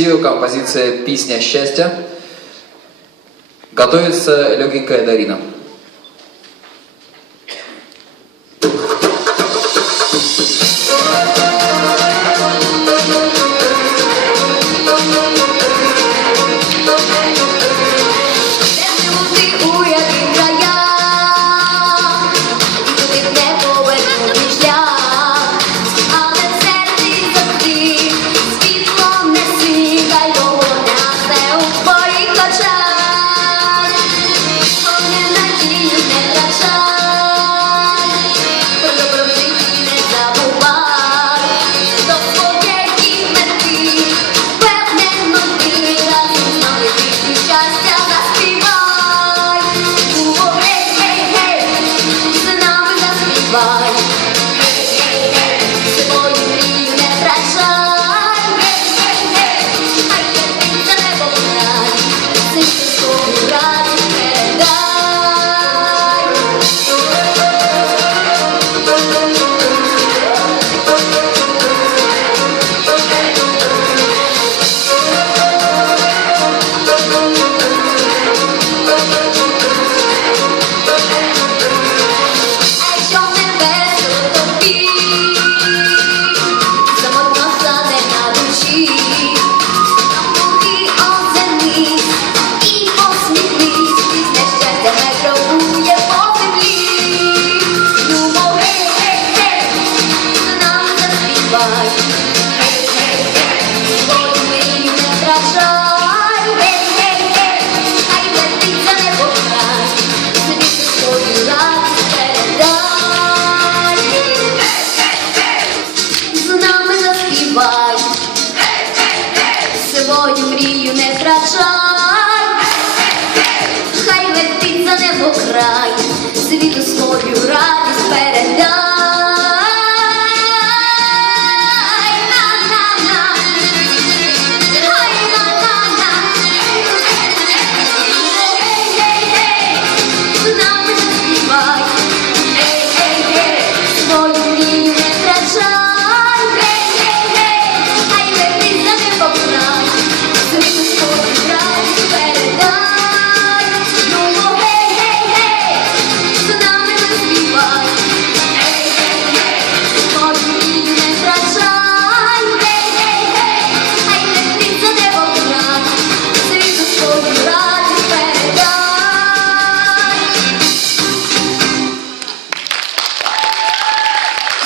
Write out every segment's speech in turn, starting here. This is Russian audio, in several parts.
Анастасию, композиция «Песня счастья». Готовится легенькая Дарина. I.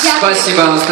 Спасибо.